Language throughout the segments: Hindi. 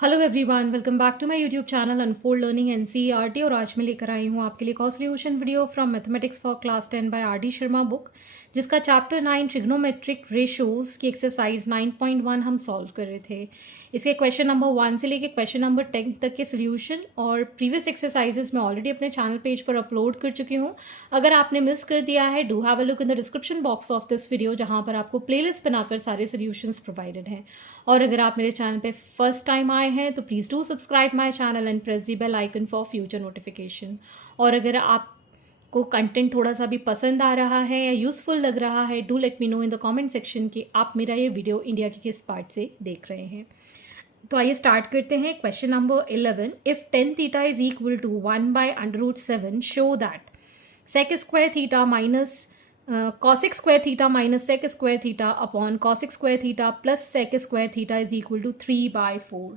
Hello everyone, welcome back to my YouTube channel unfold learning NCERT. और आज मैं लेकर आई हूँ आपके लिए solution video from mathematics for class 10 by R D Sharma book, जिसका चैप्टर 9 ट्रिग्नोमेट्रिक रेशोज की एक्सरसाइज 9.1 हम सॉल्व कर रहे थे। इसके क्वेश्चन नंबर 1 से लेकर क्वेश्चन नंबर 10 तक के सोल्यूशन और प्रीवियस एक्सरसाइजेस मैं ऑलरेडी अपने चैनल पेज पर अपलोड कर चुकी हूँ। अगर आपने मिस कर दिया है, do have a look in the description box of this video, जहाँ पर आपको प्लेलिस्ट बनाकर सारे सोल्यूशंस प्रोवाइडेड हैं। और अगर आप मेरे चैनल पे फर्स्ट टाइम आए हैं तो please do subscribe my channel and press the bell icon for future notification. और अगर आपको कंटेंट थोड़ा सा भी पसंद आ रहा है या यूज़फुल लग रहा है, do let me know in the comment section कि आप मेरा ये वीडियो इंडिया के किस पार्ट से देख रहे हैं। तो आइए स्टार्ट करते हैं। Question number 11, if tan theta is equal to 1/√7 show that sec square theta minus cosec square theta minus sec square theta upon cosec square theta plus sec square theta is equal to 3/4।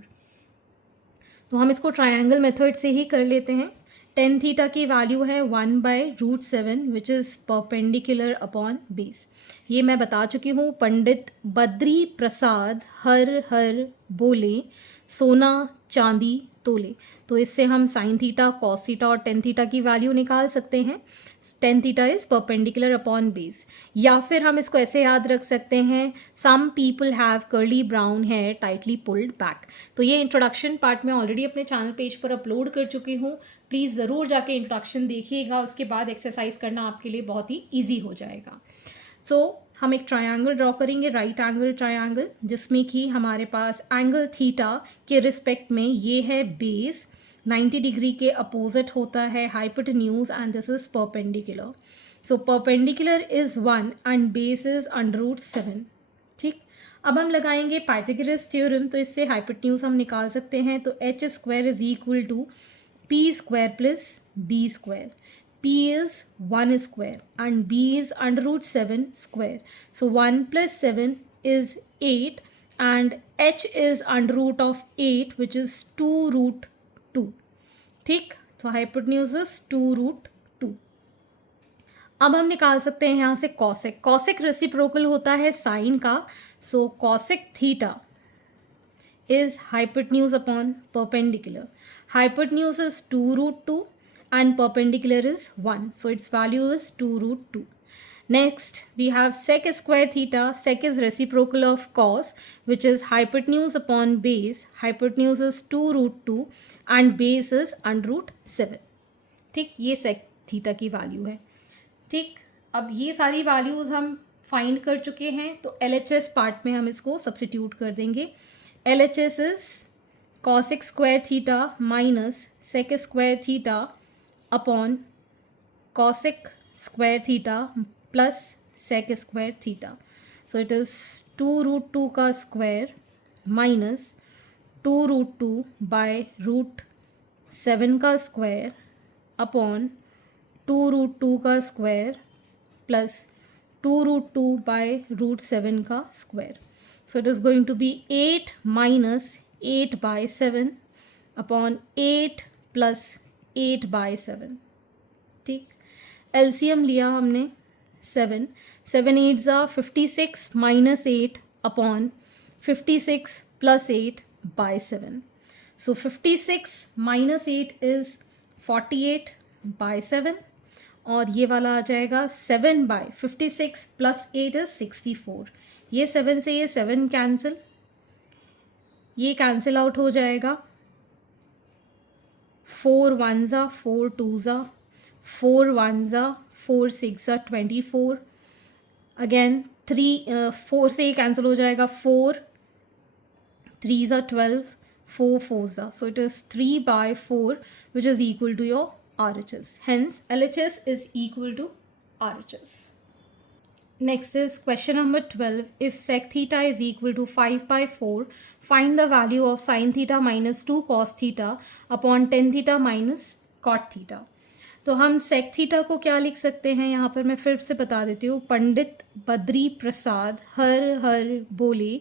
तो हम इसको ट्रायंगल मेथड से ही कर लेते हैं। टेन थीटा की वैल्यू है 1/√7 which is perpendicular upon base. ये मैं बता चुकी हूँ। पंडित बद्री प्रसाद हर हर बोले, सोना चांदी तोले। तो इससे हम साइन थीटा, कॉस थीटा और टेन थीटा की वैल्यू निकाल सकते हैं। Tan theta is perpendicular upon base. या फिर हम इसको ऐसे याद रख सकते हैं, some people have curly brown hair tightly pulled back. तो ये इंट्रोडक्शन पार्ट मैं ऑलरेडी अपने चैनल पेज पर अपलोड कर चुकी हूँ। प्लीज़ ज़रूर जाके इंट्रोडक्शन देखिएगा, उसके बाद एक्सरसाइज करना आपके लिए बहुत ही ईजी हो जाएगा। हम एक ट्रायंगल ड्रॉ करेंगे, राइट एंगल ट्रायंगल, जिसमें कि हमारे पास एंगल थीटा के रिस्पेक्ट में ये है बेस, 90 डिग्री के अपोजिट होता है hypotenuse, and this is perpendicular. So perpendicular is 1 and base is √7। ठीक, अब हम लगाएंगे पाइथागोरस थ्योरम। तो इससे हाइपोटेन्यूज हम निकाल सकते हैं। तो h² is equal to p² plus b²। p is 1 square and b is √7 square. So 1 plus 7 is 8 and h is √8 which is 2√2. ठीक, तो hypotenuse is 2√2। अब हम निकाल सकते हैं यहाँ से कॉसेक। कॉसेक रेसिप्रोकल होता है साइन का। So cosec theta is hypotenuse upon perpendicular. Hypotenuse is 2√2 and perpendicular is 1. So its value is 2√2. Next, we have sec square theta. Sec is reciprocal of cos, which is hypotenuse upon base. Hypotenuse is 2√2 and base is √7. ठीक, ये sec theta की वैल्यू है। ठीक, अब ये सारी वैल्यूज़ हम फाइंड कर चुके हैं। तो LHS पार्ट में हम इसको सब्सटीट्यूट कर देंगे। LHS is cosec square theta minus sec square theta upon cosec square theta plus sec square theta. So it is 2√2 का square minus 2√2 by √7 का square upon 2√2 का square plus 2√2 by √7 का square. So it is going to be 8 minus 8/7 upon 8 plus 8/7। ठीक, LCM लिया हमने 7, 7 8s are 56 minus 8 upon 56 plus 8/7। So 56 minus 8 is 48/7 और ये वाला आ जाएगा 7/56 plus 8 is 64। ये 7 से ये 7 कैंसिल, ये कैंसिल आउट हो जाएगा। 4 1s are 4 2s are 4 1s are 4 6 are 24। Again 4 से ये कैंसिल हो जाएगा। 4 3s are 12, 4 4s are, so it is 3/4 which is equal to your RHS. Hence LHS is equal to RHS. Next is question number 12. If sec theta is equal to 5/4, find the value of sin theta minus 2 cos theta upon tan theta minus cot theta. तो हम sec theta को क्या लिख सकते हैं, यहाँ पर मैं फिर से बता देती हूँ। पंडित बद्री प्रसाद हर हर बोले,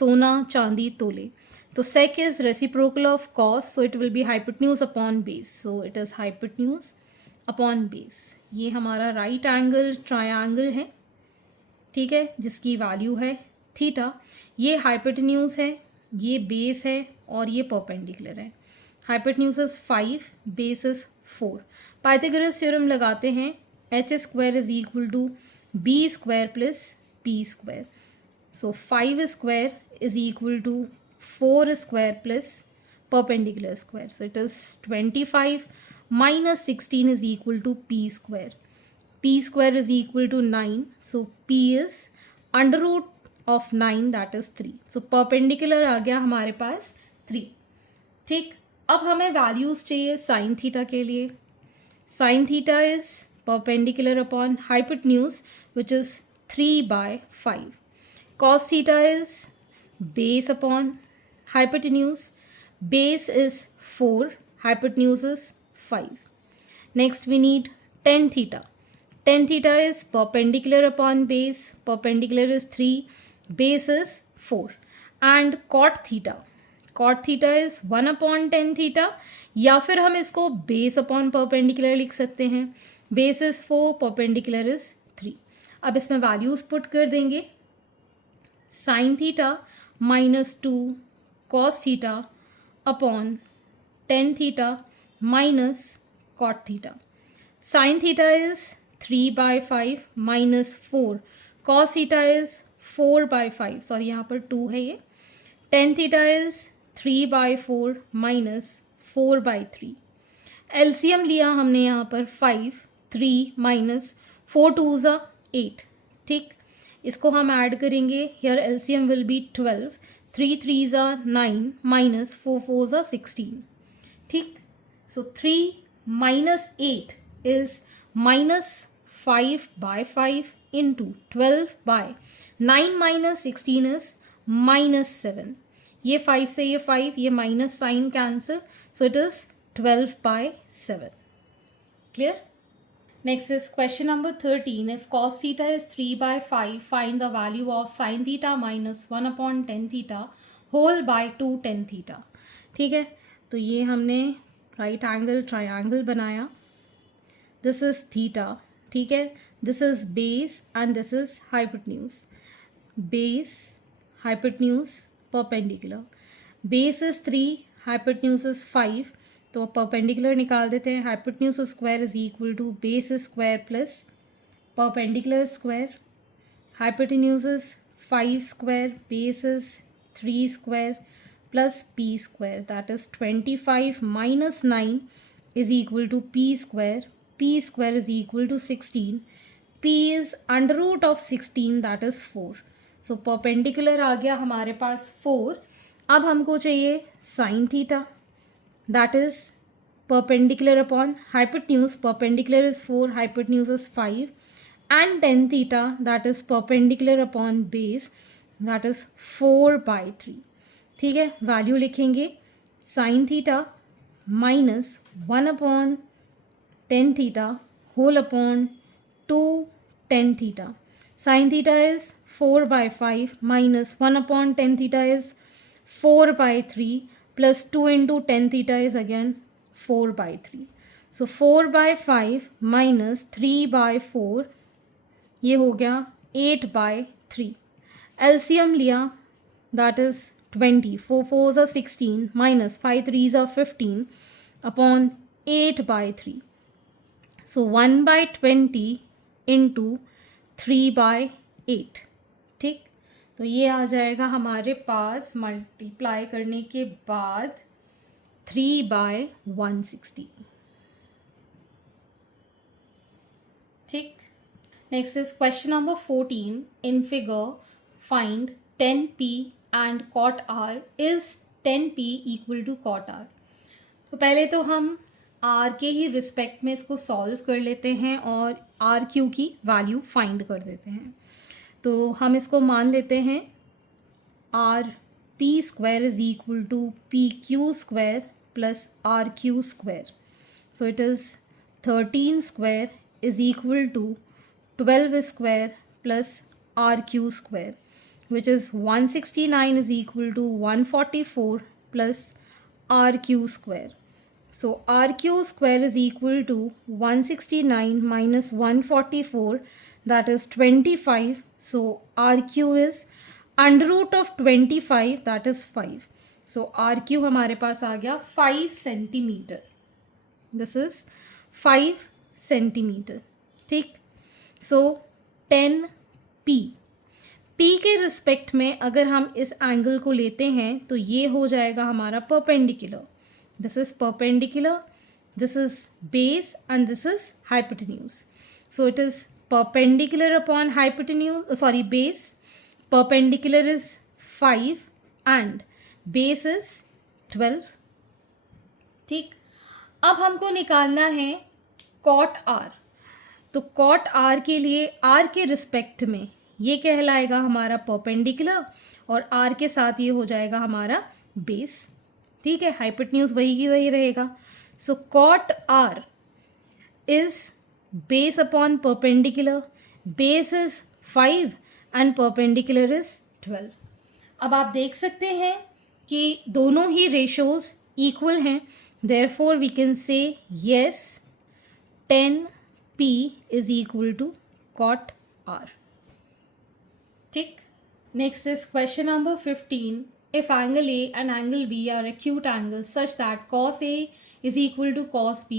सोना चांदी तोले। तो sec is reciprocal of cos, so it will be hypotenuse upon base. So it is hypotenuse upon base. ये हमारा राइट एंगल ट्रायंगल है, ठीक है, जिसकी वैल्यू है थीटा। ये हाइपोटेन्यूज है, ये बेस है और ये परपेंडिकुलर है. Hypotenuse is 5, base is 4. Pythagoras theorem लगाते हैं. H square is equal to B square plus P square. So 5 square is equal to 4 square plus perpendicular square. So it is 25 minus 16 is equal to p square. P square is equal to 9. So p is under root of 9, that is 3. So perpendicular आ गया हमारे पास 3. ठीक, अब हमें वैल्यूज चाहिए साइन थीटा के लिए. Sine theta is perpendicular upon hypotenuse which is 3/5. Cos theta is base upon hypotenuse. Base is 4, hypotenuse is 5. Next we need tan theta. Tan theta is perpendicular upon base. Perpendicular is 3, base is 4. And cot theta. Cot theta is 1 upon tan theta, या फिर हम इसको base upon perpendicular लिख सकते हैं. Base is 4, perpendicular is 3. अब इसमें वैल्यूज पुट कर देंगे. Sine theta -2 cos theta upon tan theta minus cot theta. Sin theta is 3/5 minus 4. Cos theta is 4/5. Sorry यहाँ पर 2 है ये. Tan theta is 3/4 minus 4/3. LCM लिया हमने यहाँ पर 5, 3 minus 4 2s are 8. ठीक, इसको हम ऐड करेंगे. Here LCM will be 12. 3 3s are 9 minus 4 4s are 16. ठीक, सो 3 minus 8 is -5/5 into 12/9 minus 16 is -7. ये 5 से ये 5, ये minus sine cancel, so it is 12/7. Clear? Next is question number 13. If cos theta is 3/5, find the value of sin theta minus 1 upon tan theta whole by 2 tan theta. ठीक है, तो ये हमने राइट एंगल ट्रायंगल बनाया. This is theta. ठीक है, this is base and this is hypotenuse. Base, hypotenuse, perpendicular. Base is 3, hypotenuse is 5. तो परपेंडिकुलर निकाल देते हैं. Hypotenuse square is equal to base square plus perpendicular square. Hypotenuse is 5 square, base is 3 square plus P square, that is 25 minus 9 is equal to p square. P square is equal to 16. P is under root of 16, that is 4. So perpendicular आ गया हमारे पास 4. अब हमको चाहिए sine theta. That is perpendicular upon hypotenuse. Perpendicular is 4, hypotenuse is 5. And tan theta, that is perpendicular upon base, that is 4/3. ठीक है, वैल्यू लिखेंगे. Sine theta minus 1 upon tan theta whole upon 2 tan theta. Sin theta is 4/5 minus 1 upon tan theta is 4/3. Plus 2 into tan theta is again 4/3. So 4/5 minus 3/4, ये हो गया 8/3. LCM लिया, that is 20. 4 4s are 16 minus 5 3s are 15 upon 8/3. So 1/20 into 3/8. ठीक, तो ये आ जाएगा हमारे पास मल्टीप्लाई करने के बाद 3/160. ठीक, next is question number 14. In figure find 10p and cot r. Is 10p equal to cot r? तो पहले तो हम r के ही रिस्पेक्ट में इसको सॉल्व कर लेते हैं और rq की वैल्यू फाइंड कर देते हैं. तो हम इसको मान लेते हैं R P square is equal to P Q square plus R Q square. So it is 13 square is equal to 12 square plus R Q square, which is 169 is equal to 144 plus RQ square. So RQ square is equal to 169 minus 144, that is 25. So RQ is under root of 25, that is 5. So R Q हमारे पास आ गया 5 सेंटीमीटर, दिस इज 5 सेंटीमीटर, ठीक। सो 10 पी, पी के रिस्पेक्ट में अगर हम इस एंगल को लेते हैं तो ये हो जाएगा हमारा perpendicular, this is perpendicular, this is base and this is hypotenuse. So it is perpendicular upon hypotenuse, base. Perpendicular is 5 and base is 12. ठीक, अब हमको निकालना है cot r. तो cot r के लिए r के रिस्पेक्ट में ये कहलाएगा हमारा परपेंडिकुलर और r के साथ ये हो जाएगा हमारा बेस, ठीक है। हाइपोटेन्यूज वही की वही रहेगा। So cot r is base upon perpendicular, base is 5 and perpendicular is 12. अब आप देख सकते हैं कि दोनों ही रेशोज इक्वल हैं, therefore we can say yes 10p is equal to cot r, ठीक। Next is question number 15. If angle A and angle B are acute angles such that cos A is equal to cos B,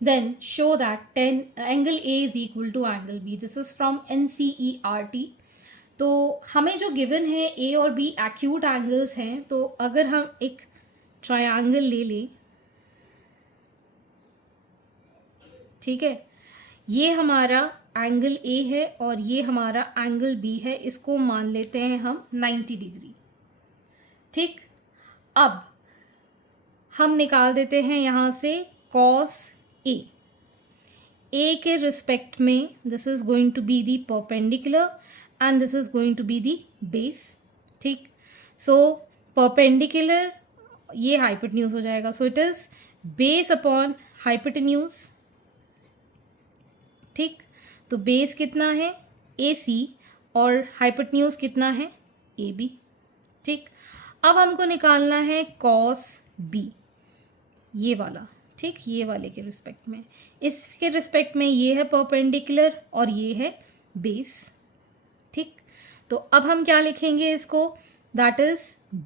then show that angle A is equal to angle B. This is from NCERT. तो हमें जो गिवन है A और B एक्यूट एंगल्स हैं, तो अगर हम एक ट्रायंगल ले लें, ठीक है, ये हमारा एंगल A है और ये हमारा एंगल B है, इसको मान लेते हैं हम 90 डिग्री, ठीक। अब हम निकाल देते हैं यहाँ से cos A, A के रिस्पेक्ट में this is going to be the perpendicular and this is going to be the base, ठीक। सो परपेंडिकुलर ये हाइपोटेन्यूज हो जाएगा, so it is base upon hypotenuse, ठीक। तो बेस कितना है AC और हाइपोटेन्यूज कितना है AB, ठीक। अब हमको निकालना है cos B, ये वाला, ठीक, ये वाले के रिस्पेक्ट में, इसके रिस्पेक्ट में ये है परपेंडिकुलर और ये है बेस, ठीक। तो अब हम क्या लिखेंगे इसको, that is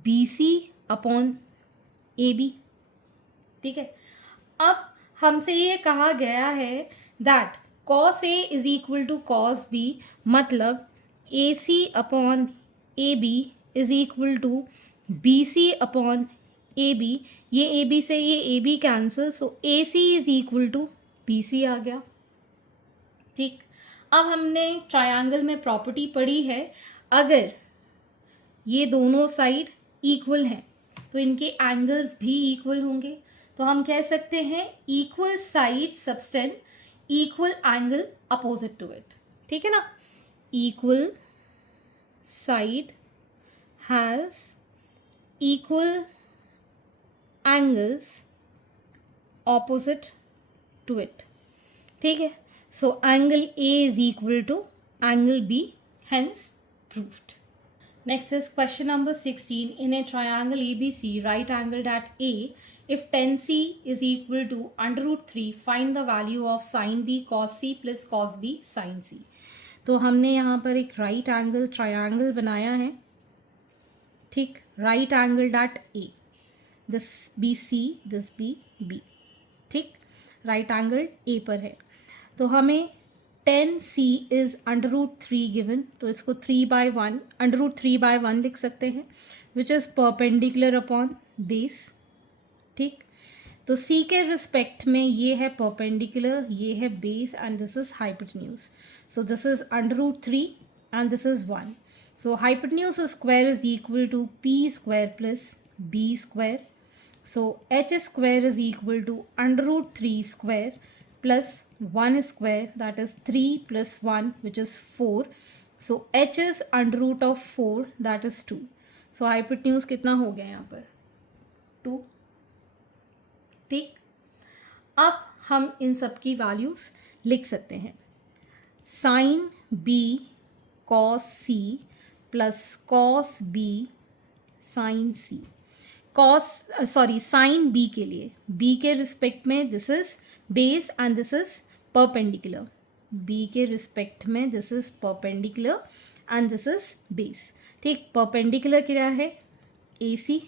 BC upon AB, ठीक है। अब हमसे ये कहा गया है that cos A is equal to cos B, मतलब AC upon AB is equal to BC upon AB, ये AB से ये AB cancel, so AC is equal to BC आ गया, ठीक। अब हमने ट्रायंगल में प्रॉपर्टी पढ़ी है, अगर ये दोनों साइड इक्वल हैं तो इनके एंगल्स भी इक्वल होंगे, तो हम कह सकते हैं equal side subtend equal angle opposite to it, ठीक है ना। Equal side has equal angles opposite to it, ठीक है। So angle A is equal to angle B, hence proved. Next is question number 16. In a triangle ABC, right angled at A, if 10C is equal to under root 3, find the value of sin B cos C plus cos B sin C. तो हमने यहाँ पर एक राइट एंगल ट्रायंगल बनाया है, ठीक, right angled at A, this be C, this be B, ठीक, राइट एंगल्ड A पर है। तो हमें 10C is under root 3 given, तो इसको 3/1 अंडर रूट 3/1 लिख सकते हैं, which is perpendicular upon base, ठीक। तो C के रिस्पेक्ट में ये है परपेंडिकुलर, ये है base and this is hypotenuse, so this is under root 3 and this is 1, so hypotenuse square is equal to P square plus B square, so H square is equal to under root 3 square plus 1 square, that is 3 plus 1 which is 4, so H is under root of 4, that is 2, so hypotenuse कितना हो गया यहाँ पर 2, ठीक। अब हम इन सब की वैल्यूज लिख सकते हैं, sin B cos C plus cos B sin C, sin B के लिए, B के रिस्पेक्ट में this is base and this is perpendicular, B के रिस्पेक्ट में this is perpendicular and this is base, ठीक। परपेंडिकुलर क्या है AC,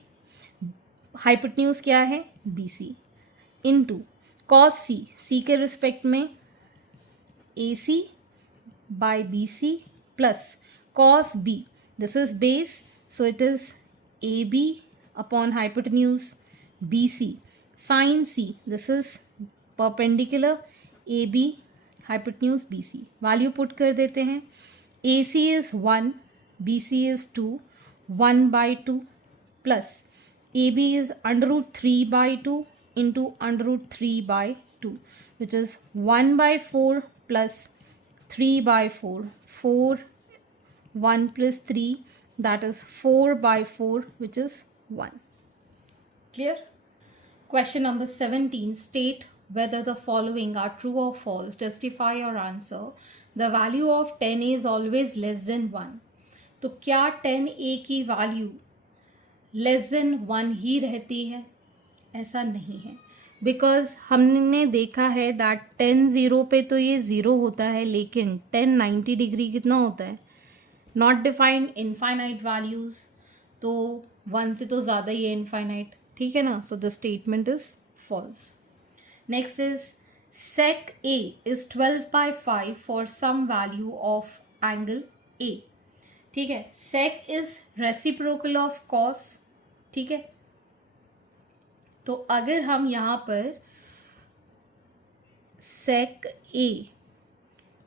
हाइपोटेन्यूज क्या है B C into cos C, C के रिस्पेक्ट में A C by B C plus cos b, this is base, so it is ab upon hypotenuse bc, sin c, this is perpendicular ab hypotenuse bc. Value put कर देते हैं. ac is 1, bc is 2, 1 by 2 plus ab is under root 3 by 2 into under root 3 by 2, which is 1 by 4 plus 3 by 4, 4 1 plus 3, that is 4 by 4, which is 1. Clear? Question number 17. State whether the following are true or false. Justify your answer. The value of 10a is always less than 1. तो क्या 10a की वैल्यू लेस देन 1 ही रहती है? ऐसा नहीं है, बिकॉज हमने देखा है दैट 10 0 पे तो ये 0 होता है, लेकिन 10 90 डिग्री कितना होता है? नॉट डिफाइंड इनफाइनाइट वैल्यूज़, तो 1 से तो ज़्यादा ही है इनफाइनाइट, ठीक है ना. So the statement is false. Next is sec A is 12 by 5 for some value of angle A. ठीक है, sec is reciprocal of cos, ठीक है. तो अगर हम यहाँ पर sec A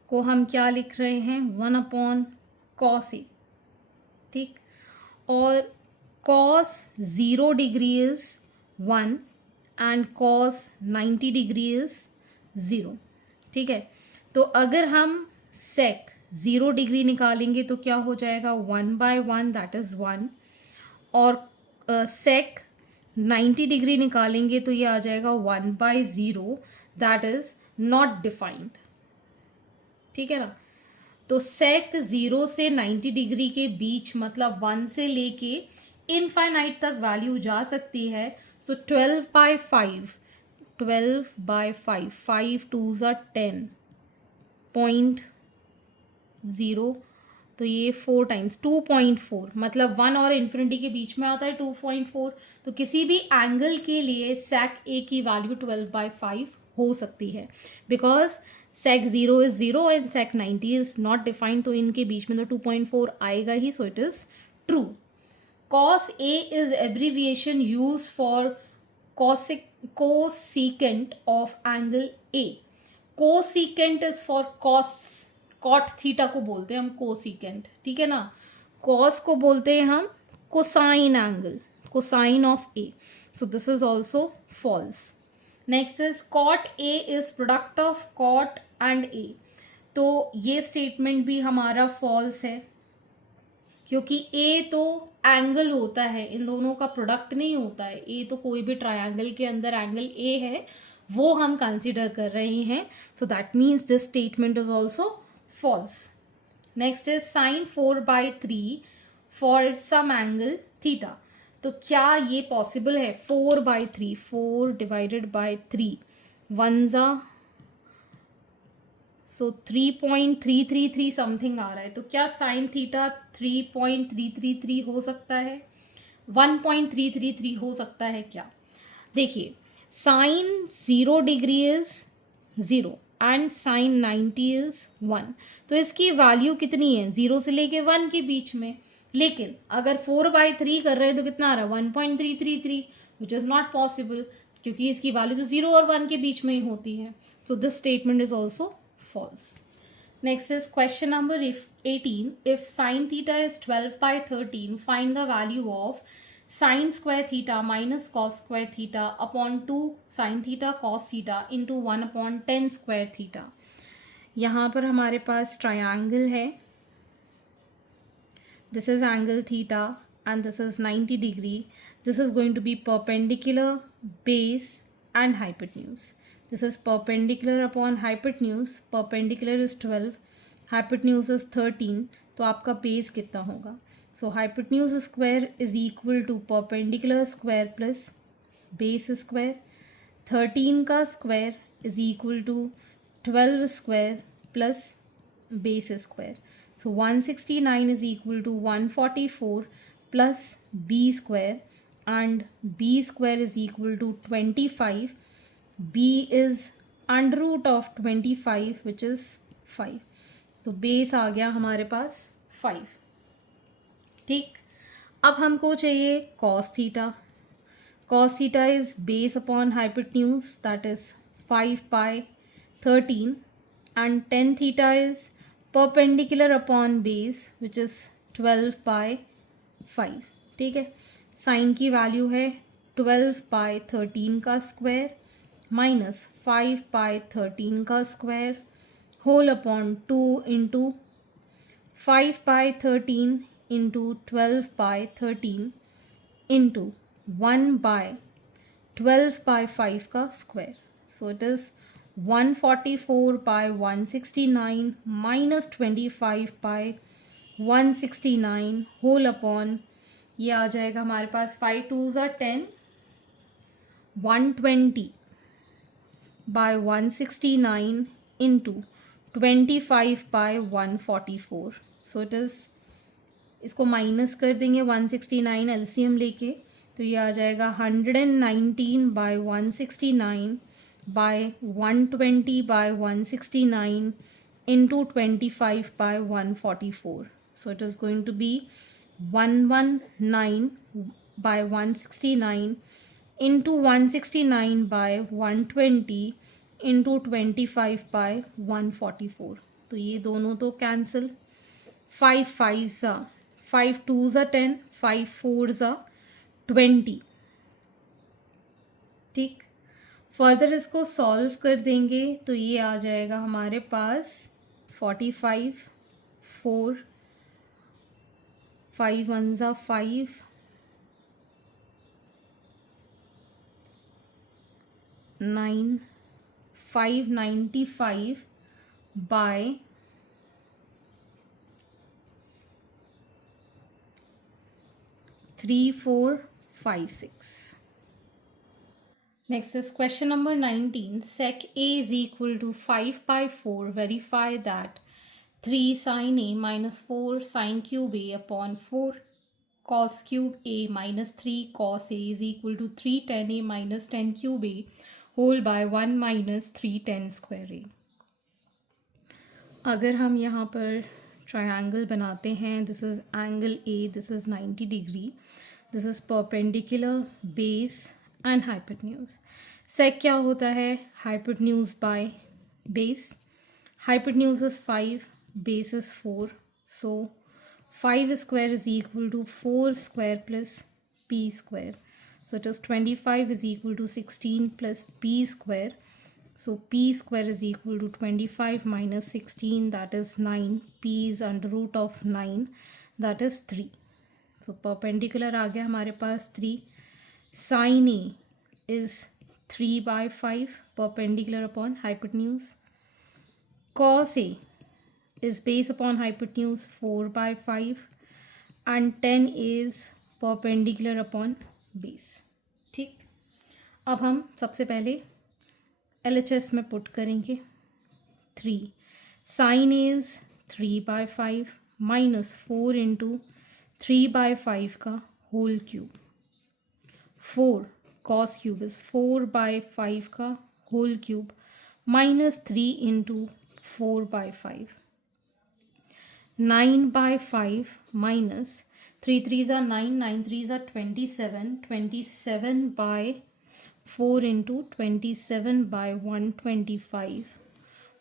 को हम क्या लिख रहे हैं? 1 अपॉन cos A, ठीक. और cos 0 degree is 1 and cos 90 degree is 0, ठीक है. तो अगर हम sec 0 डिग्री निकालेंगे तो क्या हो जाएगा? 1 by 1, दैट इज़ 1. और sec 90 डिग्री निकालेंगे तो ये आ जाएगा 1 by 0, that is not defined, ठीक है ना. तो sec 0 से 90 डिग्री के बीच, मतलब 1 से लेके इनफाइनाइट तक वैल्यू जा सकती है. सो 12 by 5, 12 by 5, 5 2s are 10, 0.0, तो ये 4 टाइम्स 2.4, मतलब 1 और इन्फिनिटी के बीच में आता है 2.4. तो किसी भी एंगल के लिए sec A की वैल्यू 12 by 5 हो सकती है, because sec 0 is 0 and sec 90 is not defined, तो इनके बीच में तो 2.4 आएगा ही. So it is true. cos A is abbreviation used for cosecant of angle A. Cosecant is for cot theta को बोलते हैं हम cosecant, ठीक है ना. cos को बोलते हैं हम cosine angle, cosine of A. So this is also false. Next is cot A is product of cot and A. तो ये स्टेटमेंट भी हमारा फॉल्स है, क्योंकि A तो एंगल होता है, इन दोनों का प्रोडक्ट नहीं होता है. A तो कोई भी ट्रायंगल के अंदर एंगल A है, वो हम कंसिडर कर रहे हैं. So that means this statement is also false. Next is sin 4/3 for some angle theta. तो क्या ये पॉसिबल है? 4/3, 4 डिवाइडेड बाई 3, 1 ज़ा, सो 3.333 समथिंग आ रहा है. तो क्या साइन थीटा 3.333 हो सकता है? 1.333 हो सकता है क्या? देखिए, sine 0 degree is 0 and sine 90 is 1. तो इसकी वैल्यू कितनी है? 0 से लेके 1 के बीच में. लेकिन अगर 4/3 कर रहे हैं तो कितना आ रहा है? 1.333, विच इज़ नॉट पॉसिबल, क्योंकि इसकी वैल्यू तो 0 और 1 के बीच में ही होती है. So this statement is also false. Next is question number 18. If sin theta is 12/13, find the value of sin square theta minus cos square theta upon 2 sin theta cos theta into 1 upon 10 square theta. यहाँ पर हमारे पास ट्रायंगल है. This is angle theta and this is 90 degree. This is going to be perpendicular, base and hypotenuse. This is perpendicular upon hypotenuse. Perpendicular is 12, hypotenuse is 13. तो आपका base कितना होगा? So hypotenuse square is equal to perpendicular square plus base square. 13 का square is equal to 12 square plus base square. So 169 is equal to 144 plus b square and b square is equal to 25. b is under root of 25 which is 5. तो बेस आ गया हमारे पास 5. ठीक, अब हमको चाहिए cos theta. cos theta is base upon hypotenuse, that is 5 pi 13, and tan theta is perpendicular upon base which is 12 pi 5. ठीक है, साइन की वैल्यू है 12 पाई 13 का स्क्वायर माइनस 5 पाई 13 का square whole upon 2 into 5 by 13 into 12 by 13 into 1 by 12 by 5 का square. So it is 144 by 169 minus 25 by 169 whole upon, ये आ जाएगा हमारे पास 5 2s are 10, 120 by 169 into 25 by 144. So it is, इसको माइनस कर देंगे 169 एलसीएम लेके, तो ये आ जाएगा 119 by 169 by 120 by 169 into 25 by 144. So it is going to be 119 by 169 into 169 by 120 into 25 by 144. तो ये दोनों तो cancel. 5 5s are 5 2s are 10, 5 4s are 20. ठीक, फर्दर इसको सॉल्व कर देंगे तो ये आ जाएगा हमारे पास 45 4 5 1s are 5, 9 595 by 3 4 5 6. Next is question number 19. Sec A is equal to 5 by 4. Verify that 3 sin A minus 4 sin cube A upon 4 cos cube A minus 3 cos A is equal to 3 tan A minus 10 cube A whole by 1 minus 3 tan square A. अगर हम यहाँ पर ट्रायंगल बनाते हैं, this is angle A, this is 90 degree, this is perpendicular, base and hypotenuse. Sec क्या होता है? Hypotenuse by base. Hypotenuse is 5, base is 4, so 5 square is equal to 4 square plus p square. So it is 25 is equal to 16 plus p square. So p square is equal to 25 minus 16, that is 9. p is under root of 9, that is 3. So perpendicular आ गया हमारे पास 3. Sin A is 3 by 5 perpendicular upon hypotenuse. Cos A is base upon hypotenuse 4 by 5 and 10 is perpendicular upon base. ठीक, अब हम सबसे पहले LHS में पुट करेंगे. 3 sin is 3 by 5 minus 4 into 3 by 5 का whole cube. 4 cos cube is 4 by 5 का whole cube minus 3 into 4 by 5. 9 by 5 minus 3 3s are 9, 9 3s are 27, 27 by 4 into 27 by 125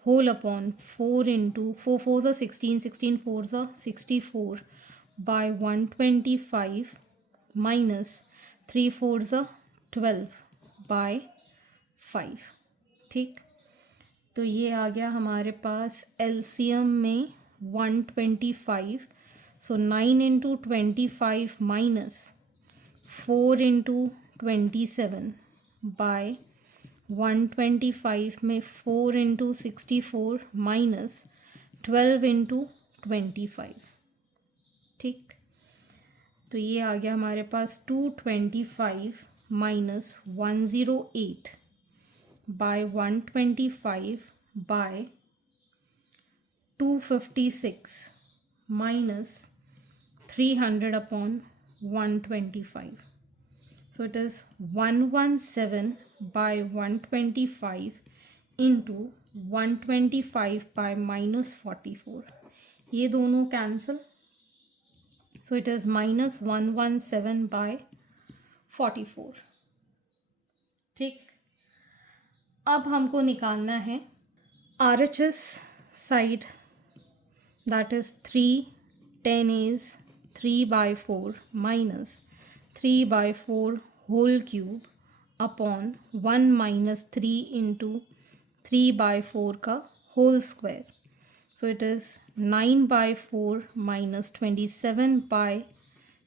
whole upon 4 into 4 4s are 16, 16 4s are 64 by 125 minus 3 4s are 12 by 5. ठीक, तो ये आ गया हमारे पास एलसीएम में 125. So 9 into 25 minus 4 into 27 by 125 में 4 into 64 minus 12 into 25. ठीक, तो ये आ गया हमारे पास 225 minus 108 by 125 by 256 minus 300 upon 125. So it is 117 by 125 into 125 by minus 44. ये दोनों cancel. So it is minus 117 by 44. ठीक. अब हमको निकालना है RHS side, that is 310 is 3 by 4 minus 3 by 4 whole cube upon 1 minus 3 into 3 by 4 का whole square. So it is 9 by 4 minus 27 by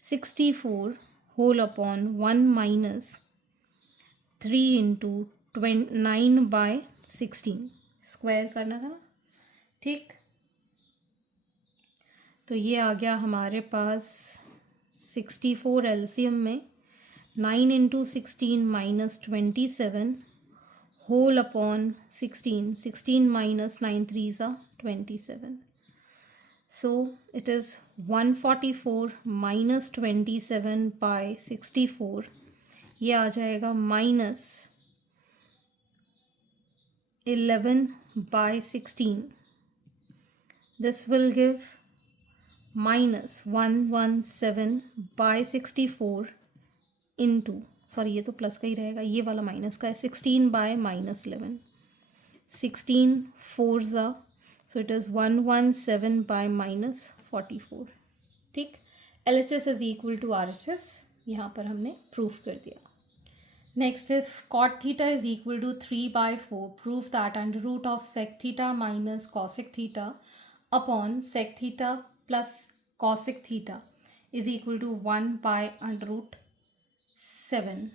64 whole upon 1 minus 3 into 9 by 16 square करना था. ठीक. तो ये आ गया हमारे पास 64 एलसीएम में 9 into 16 minus 27 whole upon 16 minus 9 3 ज़ा 27. So it is 144 minus 27 by 64. ये आ जाएगा minus 11 by 16. This will give minus 117 by 64 into, sorry ये तो प्लस का ही रहेगा, ये वाला माइनस का है, 16 by minus 11. 16 4 ज़ा, so it is 117 by minus 44. ठीक. LHS is equal to RHS यहाँ पर हमने प्रूफ कर दिया. Next, if cot theta is equal to 3 by 4, prove that under root of sec theta minus cosec theta upon sec theta plus cosec theta is equal to 1 by under root 7.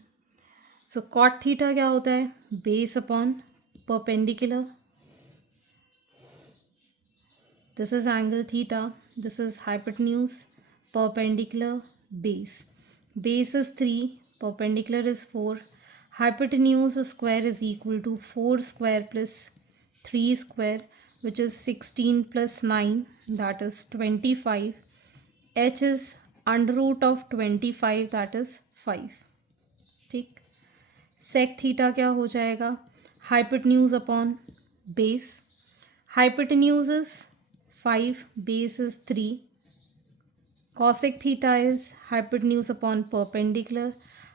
So cot theta क्या होता है? Base upon perpendicular. This is angle theta. This is hypotenuse, perpendicular, base. Base is 3, perpendicular is 4. Hypotenuse square is equal to 4 square plus 3 square, which is 16 plus 9, that is 25. H is under root of 25, that is 5. ठीक. sec theta क्या हो जाएगा? Hypotenuse upon base. Hypotenuse is 5, base is 3. Cosec theta is hypotenuse upon perpendicular.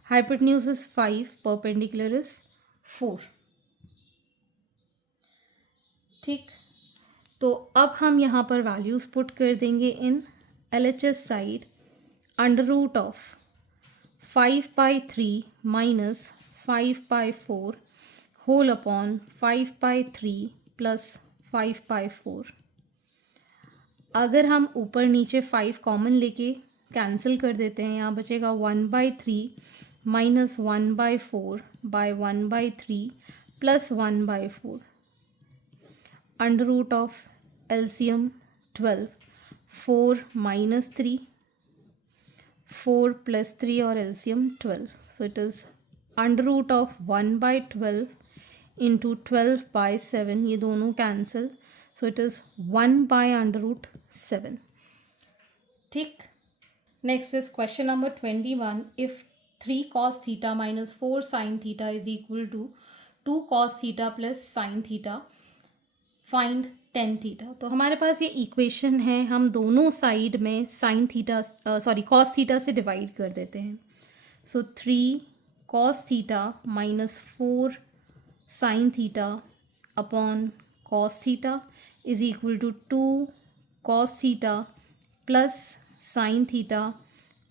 Hypotenuse is 5, perpendicular is 4. ठीक. तो अब हम यहाँ पर वैल्यूज़ पुट कर देंगे इन LHS side. Under root of 5 by 3 minus 5 by 4 whole upon 5 by 3 plus 5 by 4. अगर हम ऊपर नीचे 5 कॉमन लेके कैंसिल कर देते हैं, यहाँ बचेगा 1 by 3 minus 1 by 4 by 1 by 3 plus 1 by 4. Under root of LCM 12, 4 minus 3, 4 plus 3 और LCM 12. So it is under root of 1 by 12 into 12 by 7. ये दोनों cancel. So it is 1 by under root 7. ठीक. Next is question number 21. If 3 cos theta minus 4 sin theta is equal to 2 cos theta plus sin theta, find tan theta. तो हमारे पास ये इक्वेशन है, हम दोनों साइड में sin theta cos theta से डिवाइड कर देते हैं. सो 3 cos theta minus 4 sin theta upon cos theta is equal to 2 cos theta plus sin theta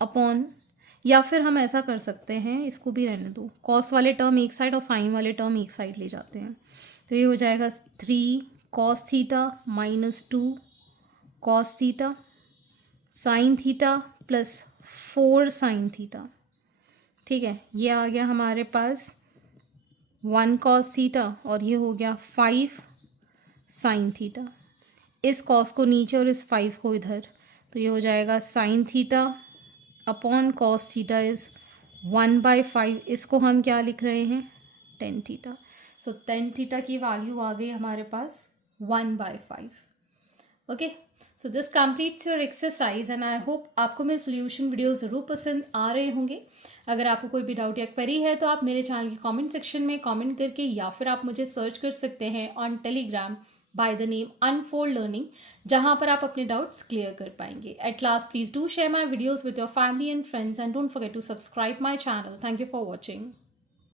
upon, या फिर हम ऐसा कर सकते हैं, इसको भी रहने दो, कॉस वाले टर्म एक साइड और साइन वाले टर्म एक साइड ले जाते हैं. तो ये हो जाएगा 3 cos theta minus 2 cos theta sine theta plus 4 sine theta. ठीक है, ये आ गया हमारे पास 1 cos थीटा और ये हो गया 5 साइन थीटा. इस कॉस को नीचे और इस 5 को इधर, तो ये हो जाएगा sine theta upon cos theta is 1 by 5. इसको हम क्या लिख रहे हैं? Tan theta. So tan theta की वैल्यू आ गई हमारे पास 1 by 5. Okay. So this completes your exercise and I hope आपको मेरे सोल्यूशन वीडियो ज़रूर पसंद आ रहे होंगे। अगर आपको कोई भी डाउट या क्वेरी है तो आप मेरे चैनल के कमेंट सेक्शन में कमेंट करके या फिर आप मुझे सर्च कर सकते हैं on Telegram by the name unfold learning, जहाँ पर आप अपने डाउट्स क्लियर कर पाएंगे। At last please do share my videos with your family and friends and don't forget to subscribe my channel. Thank you for watching.